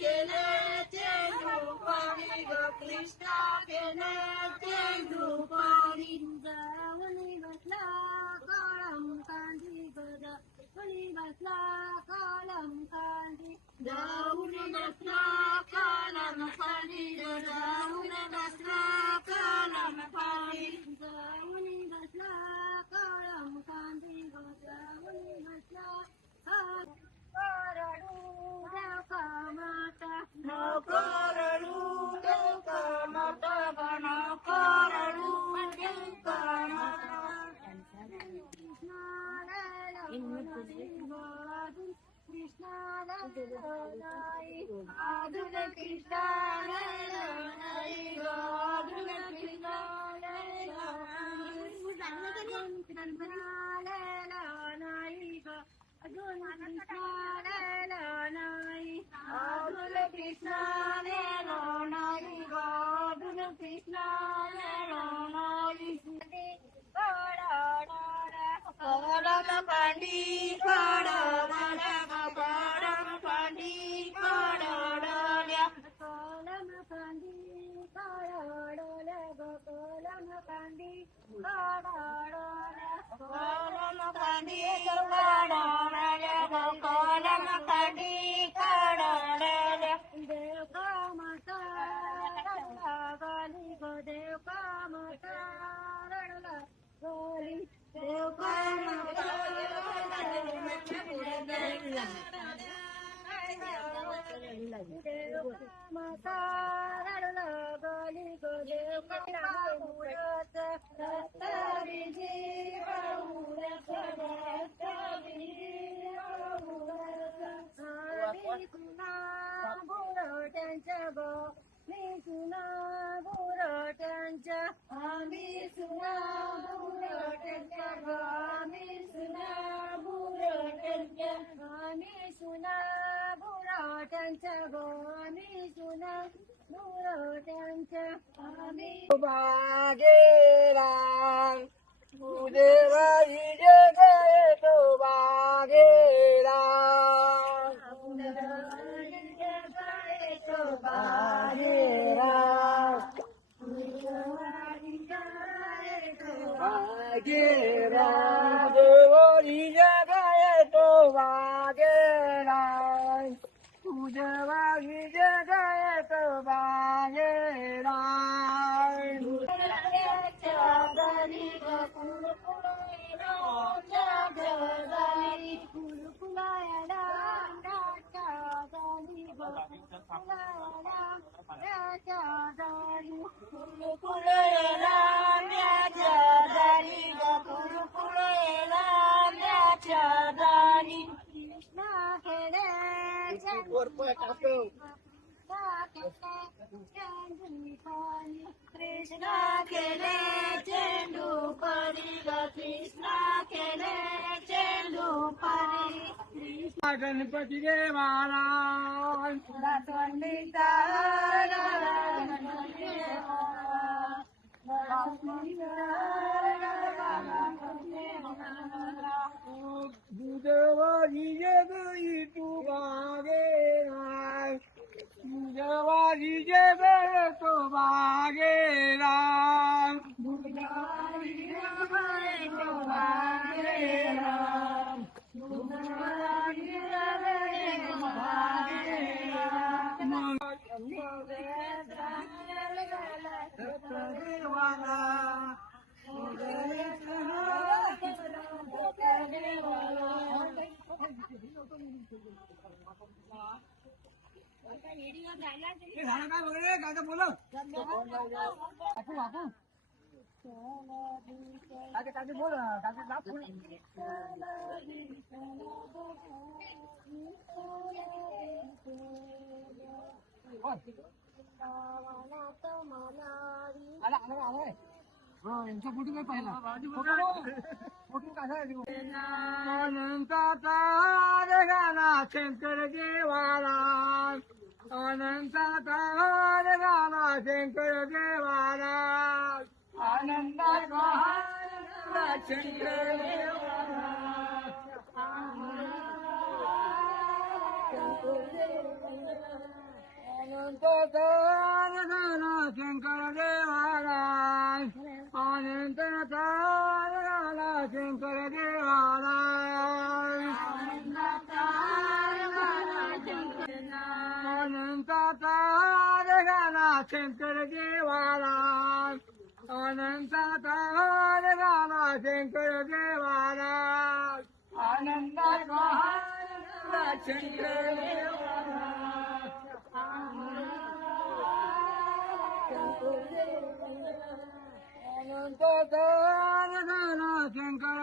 केले चेंडू पाणी ग कृष्णा केले चेंडू पाणी जाऊनी बसला कळम कांदी गदा कुणी बसला कळम कांदी जाऊन बसला कालम पाणी जाऊन बसला कालम पाणी जाऊनी बसला कळम कांदी जाऊनी बसला करडू देवका माता नको रडू देवका माता नको रडू देवका माता कृष्णाला अजून कृष्णाला नाही ग अजून कृष्णाला नाही ग अजून कृष्णाला नाही अजून कृष्णाला नाही ग अजून कृष्णाला नाही कडम पांडी कडम पांडी कडल्या कलम कांदी काळाडोल्या कलम कांदी काळाडोल्या कलम कांडी कडल्या कलम कांडी कडल्या देव का माता रडला गाली ग देव का माता रडला गाली देव काय म्हणतो देव माता रडला गाली ग देव का मूळच रत्तारी जीव मूळच मी तुला बुरट्यांच्या ग मी तुला बुरट्यांच्या आम्ही सुना बुरट्यांच्या ग आम्ही सुना बुरट्यांच्या आम्ही सुना बुरट्यांच्या ग आम्ही सुना बुरट्यांच्या आम्ही बागेला देवाई जग तो बागेला बागेला बागेला देवाई जग तो बागेला देवाई जग तो बागेला कृष्णा केले चेंडू पाणी ग कृष्णा केले चेंडू पाणी गणपती देवाला दुधवारी जगई तू बागेला दुधवारी जग तो बागेला झालं काय वगैरे काय काय बोल काकू काकू काकी बोल काकी लाभ बोल आला आला आलाय यांचा फोटो काय पाहिला फोटो कसा अनंताचा गाना शंकर देवाला अनंताचा गाना शंकर देवाला आनंदाचा शंकर देवाला अनंत तार झाला शंकर देवाला अनंत तार झाला शंकर देवाला अनंत तार झाला शंकर देवाला अनंत तार झाला शंकर देवाला आनंद शंकर देवाला अनंत तार झाला शंकर